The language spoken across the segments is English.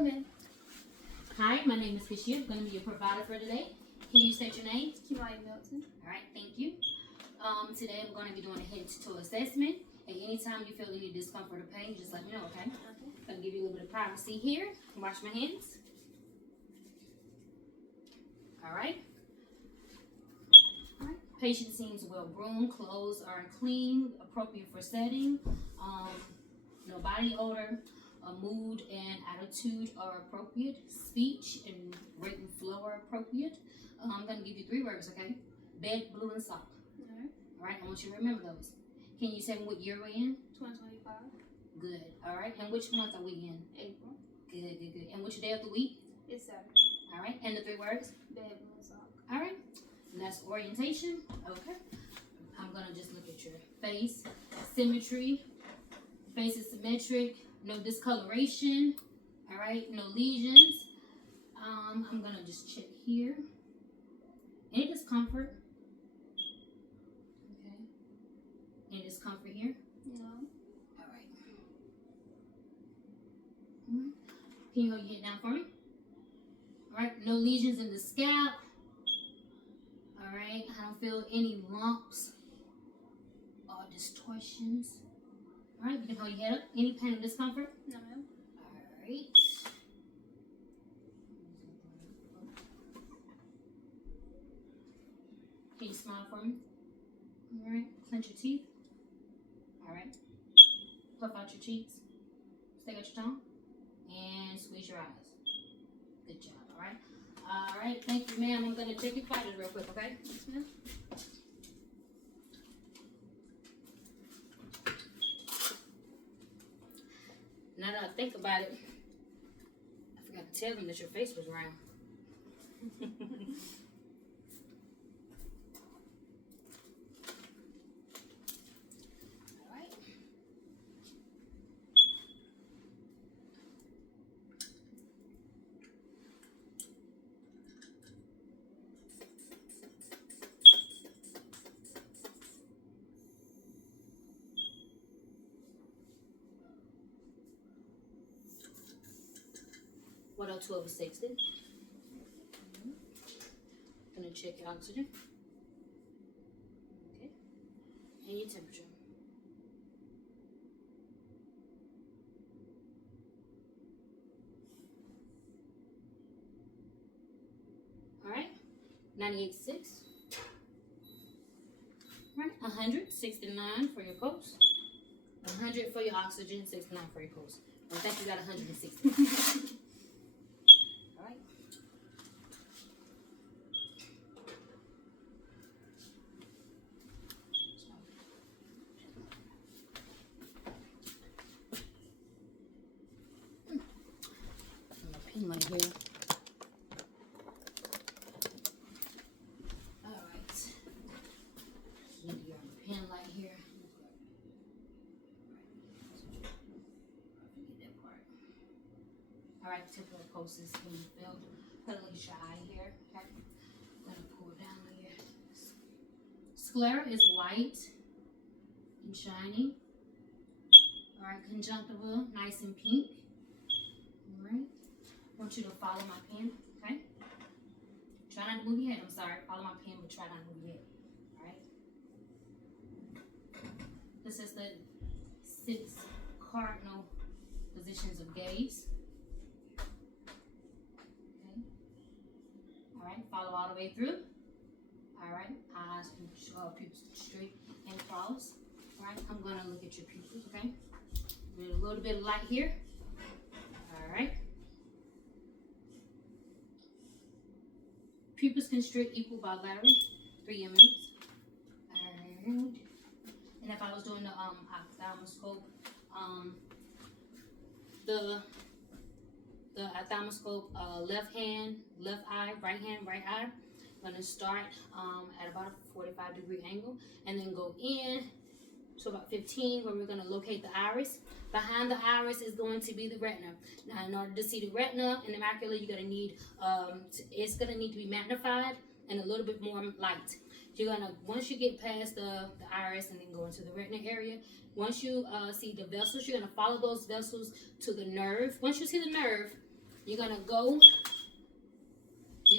Come in. Hi, my name is Kashia. I'm going to be your provider for today. Can you state your name? Kimaya Milton. All right, thank you. Today I'm going to be doing a head-to-toe assessment. And anytime you feel any discomfort or pain, just let me know, okay? Okay. I'm going to give you a little bit of privacy here. Wash my hands. All right. All right. Patient seems well groomed. Clothes are clean, appropriate for setting. No body odor. Mood and attitude are appropriate. Speech and rate and flow are appropriate. I'm going to give you 3 words, okay? Bed, blue, and sock. Alright. All right, I want you to remember those. Can you tell me what year we're in? 2025. Good. All right, and which month are we in? April. Good, good, good. And which day of the week? It's Saturday. All right, and the 3 words? Bed, blue, and sock. All right, and that's orientation. Okay. I'm going to just look at your face. Symmetry. Face is symmetric. No discoloration. All right, no lesions. I'm going to just check here. Any discomfort? Okay. Any discomfort here? No. All right. Can you hold your head down for me? All right. No lesions in the scalp. All right. I don't feel any lumps or distortions. All right. You can hold your head up. Any pain or discomfort? No, ma'am. All right. Can you smile for me? All right. Clench your teeth. All right. Puff out your cheeks. Stick out your tongue. And squeeze your eyes. Good job. All right. All right. Thank you, ma'am. I'm going to check your vitals real quick, okay? Yes, ma'am. Now that I think about it, I forgot to tell them that your face was round. All right. What else 12 over 60? Gonna check your oxygen. Okay. And your temperature. Alright. 98.6. Alright, 169 for your pulse. 100 for your oxygen, 69 for your pulse. I think you got 160. Alright. My pen right here. Alright. Need your pen light here. Alright, temporal pulse is being filled. Put a little eye here. Okay. I'm gonna pull down here. Sclera is white and shiny. Alright, conjunctiva, nice and pink. Alright. I want you to follow my pen, okay? Try not to move your head. I'm sorry. Follow my pen, but try not to move your head. Alright. This is the 6 cardinal positions of gaze. Alright, follow all the way through. Alright, eyes and pupils straight and cross. Alright, I'm gonna look at your pupils, okay? Need a little bit of light here. Alright. Pupils constrict equal bilateral, 3 mm. Alright. And if I was doing the ophthalmoscope, the ophthalmoscope, left hand, left eye, right hand, right eye. I'm gonna start at about a 45-degree angle and then go in to about 15 where we're gonna locate the iris. Behind the iris is going to be the retina. Now, in order to see the retina and the macula, you're gonna need, it's gonna need to be magnified and a little bit more light. You're gonna, once you get past the iris and then go into the retina area, once you see the vessels, you're gonna follow those vessels to the nerve. Once you see the nerve, You're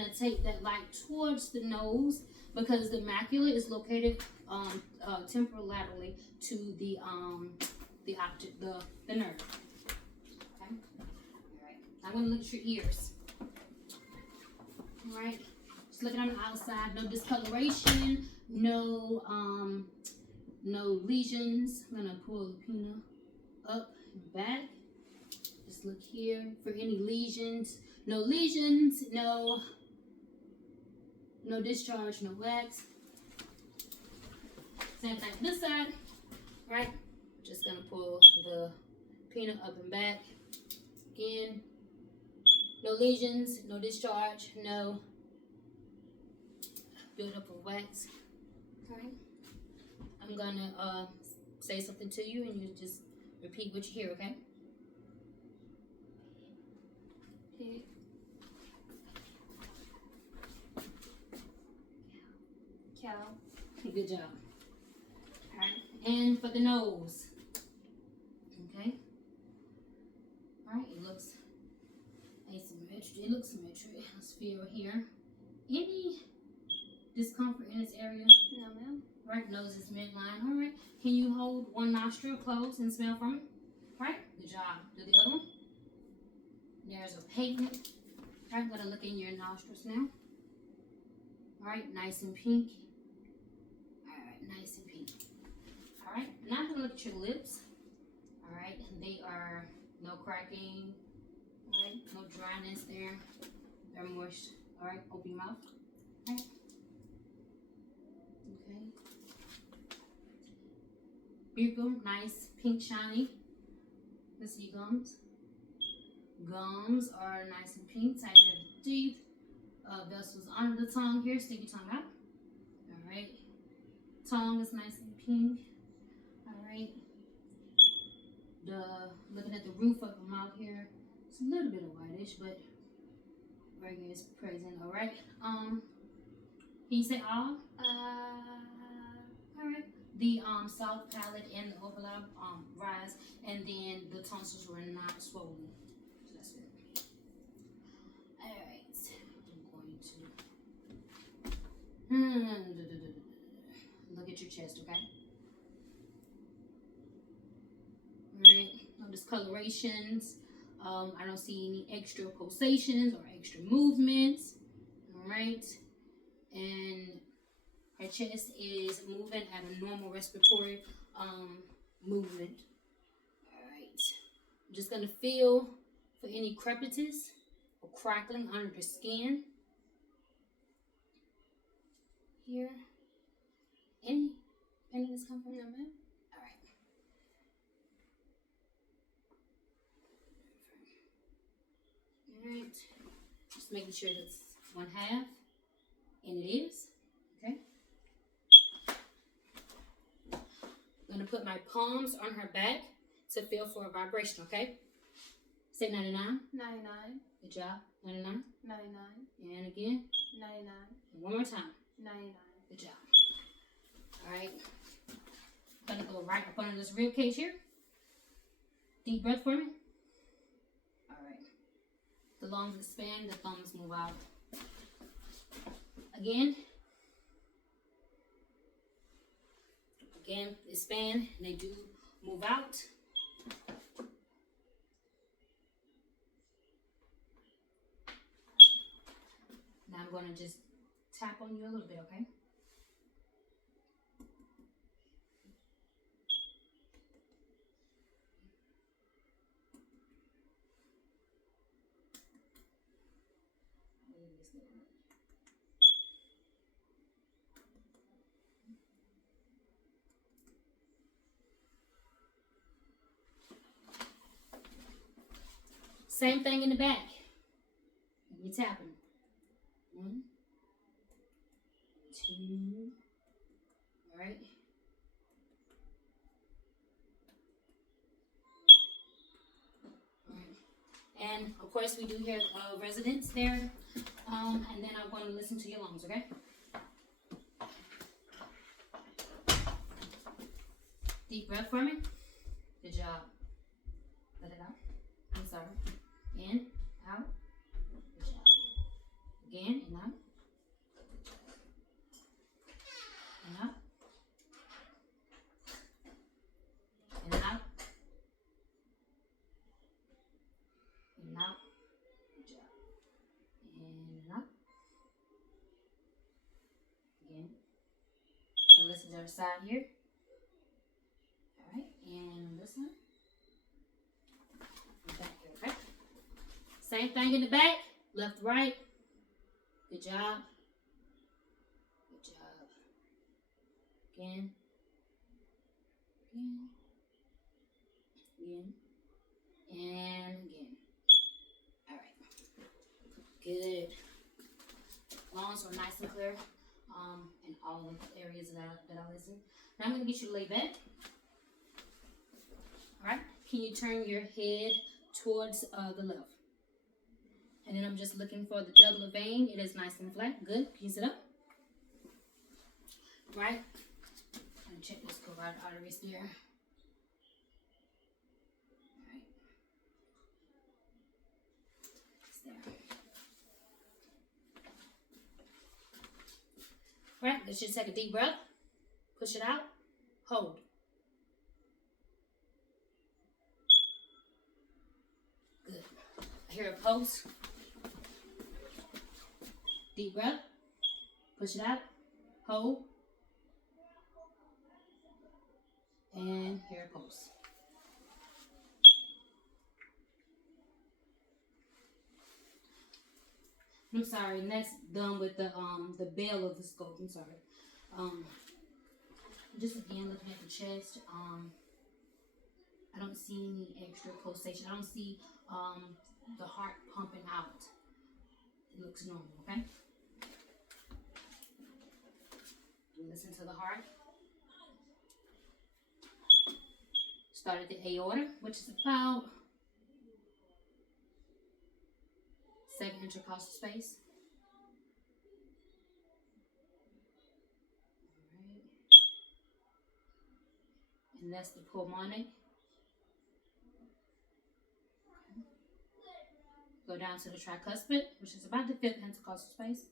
gonna take that light towards the nose because the macula is located temporally to the object, the nerve. Okay. All right. I'm gonna look at your ears. All right. Just looking on the outside. No discoloration. No lesions. I'm gonna pull the pinna up and back. Just look here for any lesions. No lesions. No discharge. No wax. Same thing this side. Right. Just gonna pull the pinna up and back. Again. No lesions. No discharge. No build up of wax. All right. I'm gonna say something to you, and you just repeat what you hear. Okay. Pig. Cow. Good job. All right. And for the nose. Okay. All right. It looks asymmetric. It looks symmetric. Let's feel here. Any discomfort in this area? No, ma'am. Right, nose is midline. All right. Can you hold one nostril closed and smell from it? Right. Good job. Do the other one. There's a pigment. All right. I'm gonna look in your nostrils now. All right. Nice and pink. All right. Nice and pink. All right. Now I'm gonna look at your lips. All right. They are no cracking. All right. No dryness there. They're moist. All right. Open your mouth. All right. Okay. Buccal, nice, pink, shiny. Let's see gums. Gums are nice and pink, tight of the teeth. Vessels under the tongue here. Stick your tongue out. All right. Tongue is nice and pink. All right. Looking at the roof of the mouth here, it's a little bit of whitish, but right here is present. All right. Can you say all? All right. The soft palate and the overlap rise, and then the tonsils were not swollen. So that's it. All right. I'm going to look at your chest, okay? All right. No discolorations. I don't see any extra pulsations or extra movements. All right. And her chest is moving at a normal respiratory movement. All right. I'm just going to feel for any crepitus or crackling under the skin. Here. Any discomfort? No, ma'am. All right. All right. Just making sure that's 1/2. And it is. Okay. I'm going to put my palms on her back to feel for a vibration, okay? Say 99. 99. Good job. 99. 99. And again. 99. And one more time. 99. Good job. All right. I'm going to go right up under this rib cage here. Deep breath for me. All right. The lungs expand, the thumbs move out. Again, expand, and they do move out. Now I'm going to just tap on you a little bit, okay? Same thing in the back. You're tapping. 1, 2. All right. All right. And of course, we do hear residents there. And then I'm going to listen to your lungs, okay? Deep breath for me. Good job. Let it out. I'm sorry. In, out. Good job. Again, and out. And out. And out. And out. Good job. And out. Again. And listen to the other side here. Alright, and this one. And back here, okay? Same thing in the back. Left, right. Good job. Good job. Again. Again. Again. And again. Alright. Good. Lungs are nice and clear. In all the areas that I listen. Now I'm going to get you to lay back. Alright. Can you turn your head towards the left? And then I'm just looking for the jugular vein. It is nice and flat. Good. Can you sit up? Right. And check those carotid arteries there. Alright. It's there. Alright. Let's just take a deep breath. Push it out. Hold. Good. I hear a pulse. Deep breath. Push it out. Hold. And hear a pulse. I'm sorry, and that's done with the bell of the scope. I'm sorry. Just again looking at the chest. I don't see any extra pulsation. I don't see the heart pumping out. It looks normal, okay? Listen to the heart. Start at the aorta, which is about second intercostal space. All right. And that's the pulmonic. Okay. Go down to the tricuspid, which is about the fifth intercostal space.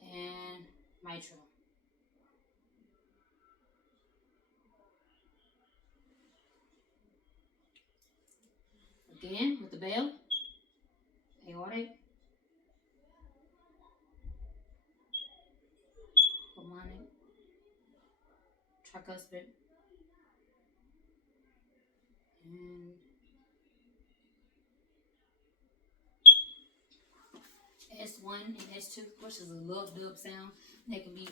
And mitral. Again, with the bell, aortic, pulmonic, tricuspid, and S1 and S2, which is a little dub sound that can be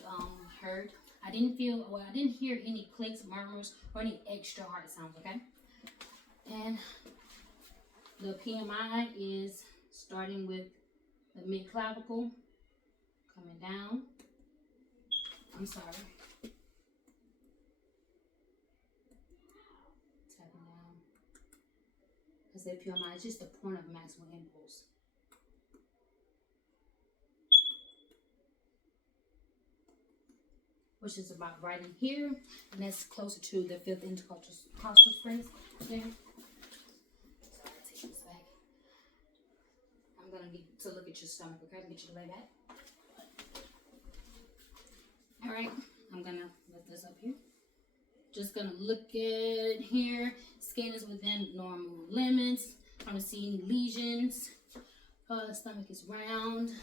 heard. I didn't hear any clicks, murmurs, or any extra heart sounds, okay? And the PMI is starting with the mid clavicle, coming down. I'm sorry. Tapping down. I said PMI is just the point of maximum impulse. Which is about right in here, and that's closer to the fifth intercostal space there. I'm gonna get to look at your stomach, okay? Get you to lay back. All right, I'm gonna lift this up here. Just gonna look at it here. Skin is within normal limits. I don't see any lesions. Stomach is round,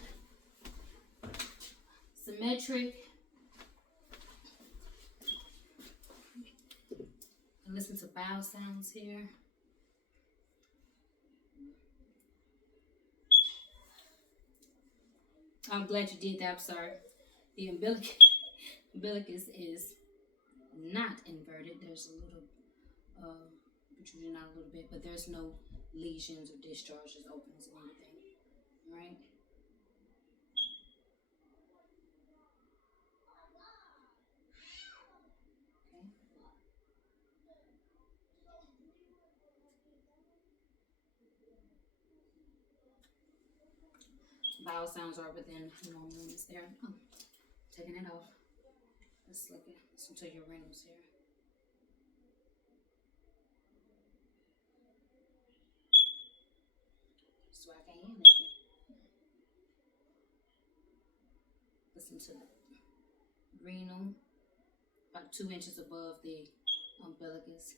symmetric. And listen to bowel sounds here. I'm glad you did that. I'm sorry. The umbilicus is not inverted. There's a little protrusion out a little bit, but there's no lesions or discharges, openings, or anything. All right. Okay. Bowel sounds are within normal limits there. Oh, taking it off. Let's look at some to your rings here. That's why I can't hear nothing. Listen to the renal, about 2 inches above the umbilicus.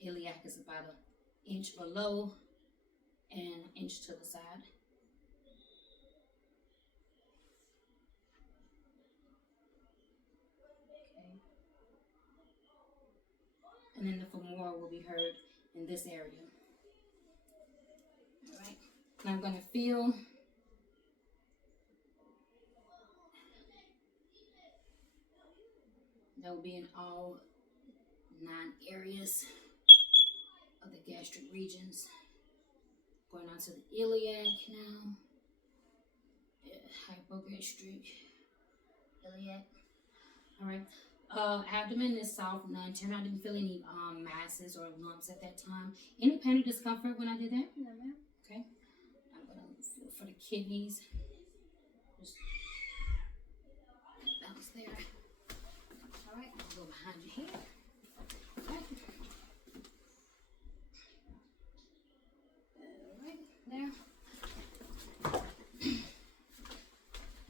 Iliac is about 1 inch below and 1 inch to the side. Okay. And then the femoral will be heard in this area. All right. And I'm going to feel that will be in all 9 areas of the gastric regions. Going on to the iliac now. Hypogastric, iliac. All right. Abdomen is soft, none-tender. I didn't feel any masses or lumps at that time. Any pain or discomfort when I did that? No, ma'am. Okay. I'm gonna feel for the kidneys. Just bounce there. All right. I'll go behind your head. Okay. All right. There.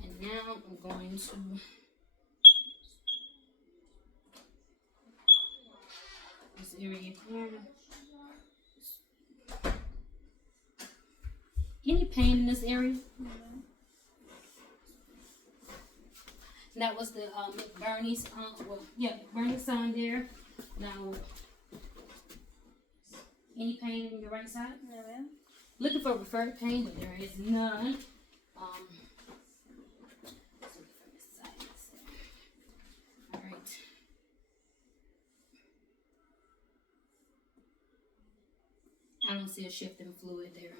And now I'm going to this area here. Any pain in this area? No, ma'am. And that was the McBurney's, McBurney's son there. Now, any pain in your right side? No, ma'am. Looking for referred pain, but there is none. Let's look from this side. All right. I don't see a shift in fluid there.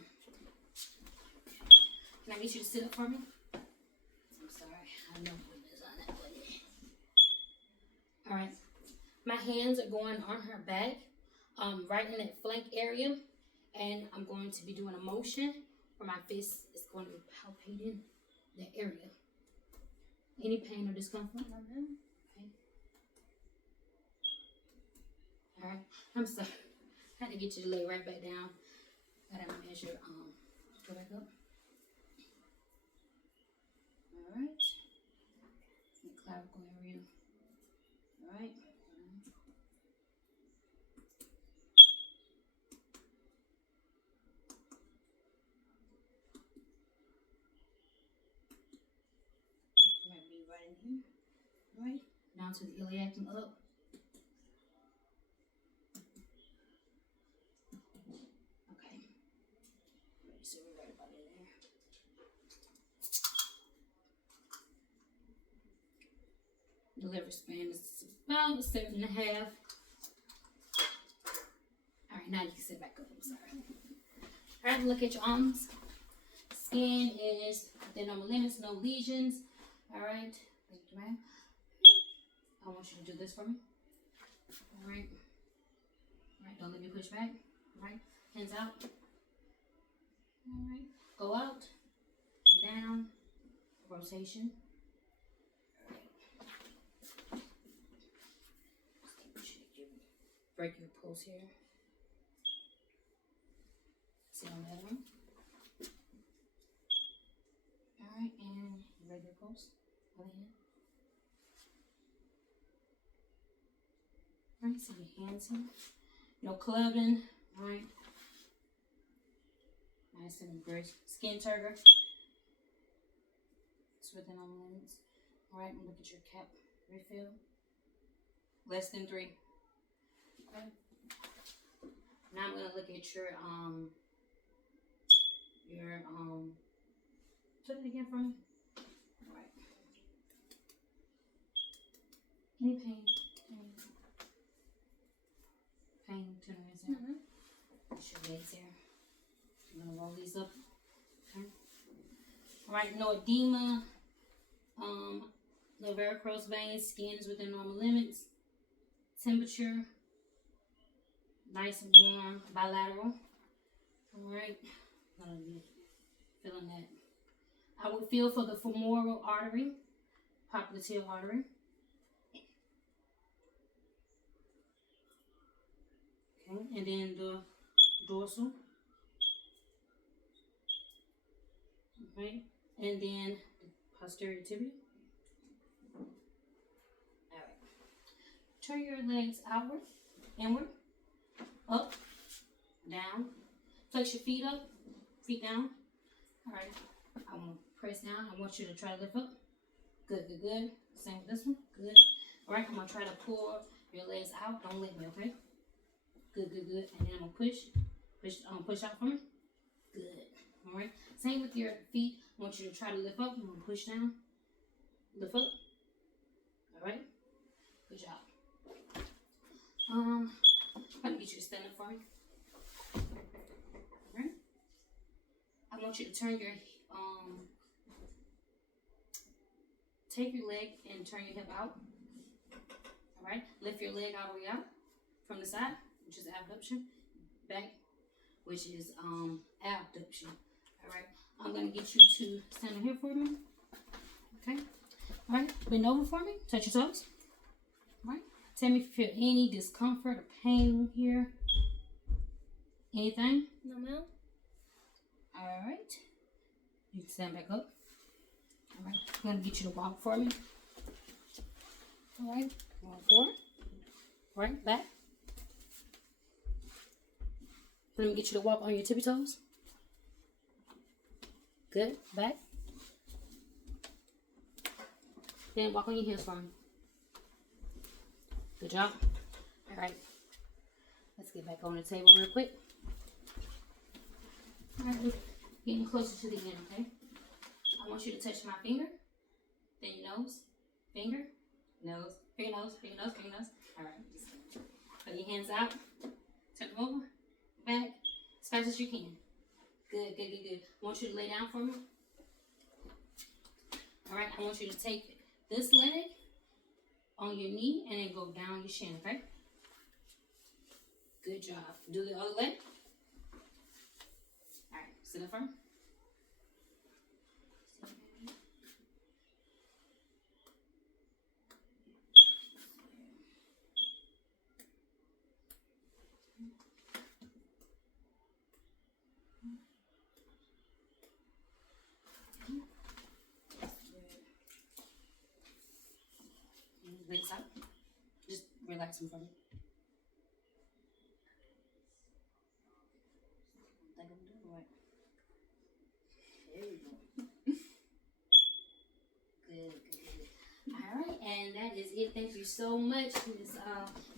Can I get you to sit up for me? I'm sorry. I know what is on that one. All right. My hands are going on her back, right in that flank area. And I'm going to be doing a motion where my fist is going to be palpating that area. Any pain or discomfort? No, ma'am. Okay. All right. I'm sorry. I had to get you to lay right back down. Gotta measure. Go back up. All right. The clavicle area. All right. Might be right in here. All right. Down to the iliac and up. Okay. So we're right about in there. The liver span is about 7.5. All right, now you can sit back up. I'm sorry. All right, look at your arms. Skin is within normal limits, no lesions. All right, thank you, ma'am. I want you to do this for me. All right. All right, don't let me push back. All right, hands out. All right, go out, down, rotation. Break your pulse here. Sit on that one. Alright, and regular pulse. Other hand. Alright, so your hands here. No clubbing. Alright. Nice and great. Skin turgor. It's within all limits. Alright, and look at your cap refill. Less than 3. Okay. Now I'm gonna look at your put it again for me. Alright. Any pain? Pain, tenderness here? Push your legs here. I'm gonna roll these up. Okay. Alright, no edema. No varicose veins, skin is within normal limits. Temperature. Nice and warm, bilateral. Alright, I'm gonna be feeling that. I would feel for the femoral artery, popliteal artery. Okay, and then the dorsal. right? And then the posterior tibia. Alright. Turn your legs outward, inward, up, down. Flex your feet up, feet down. Alright. I want to press down. I want you to try to lift up. Good, good, good. Same with this one. Good. Alright, I'm going to try to pull your legs out. Don't let me, okay? Good, good, good. And then I'm going to push. Push out for me. Good. Alright. Same with your feet. I want you to try to lift up. I'm going to push down. Lift up. Alright. Good job. I'm going to get you to stand up for me. Alright. I want you to turn your, take your leg and turn your hip out. Alright. Lift your leg all the way out from the side, which is abduction. Back, which is abduction. Alright. I'm going to get you to stand here for me. Okay. Alright. Bend over for me. Touch your toes. Alright. Tell me if you feel any discomfort or pain here. Anything? No, ma'am. Alright. You can stand back up. Alright. I'm going to get you to walk for me. Alright. Walk forward. Alright. Back. Let me get you to walk on your tippy toes. Good. Back. Then walk on your heels for me. Good job. Alright. Let's get back on the table real quick. Alright, getting closer to the end, okay? I want you to touch my finger, then your nose, finger, nose, finger, nose, finger, nose, finger, nose. Alright, put your hands out, turn them over, back, as fast as you can. Good, good, good, good. I want you to lay down for me. Alright, I want you to take this leg on your knee and then go down your shin, okay? Good job. Do the other leg. Alright, sit up firm. Legs out. Just relax them for me. I think I'm doing it right. There we go. Good, good, good. All right, and that is it. Thank you so much,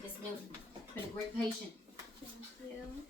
Miss Milton. Been a great patient. Thank you.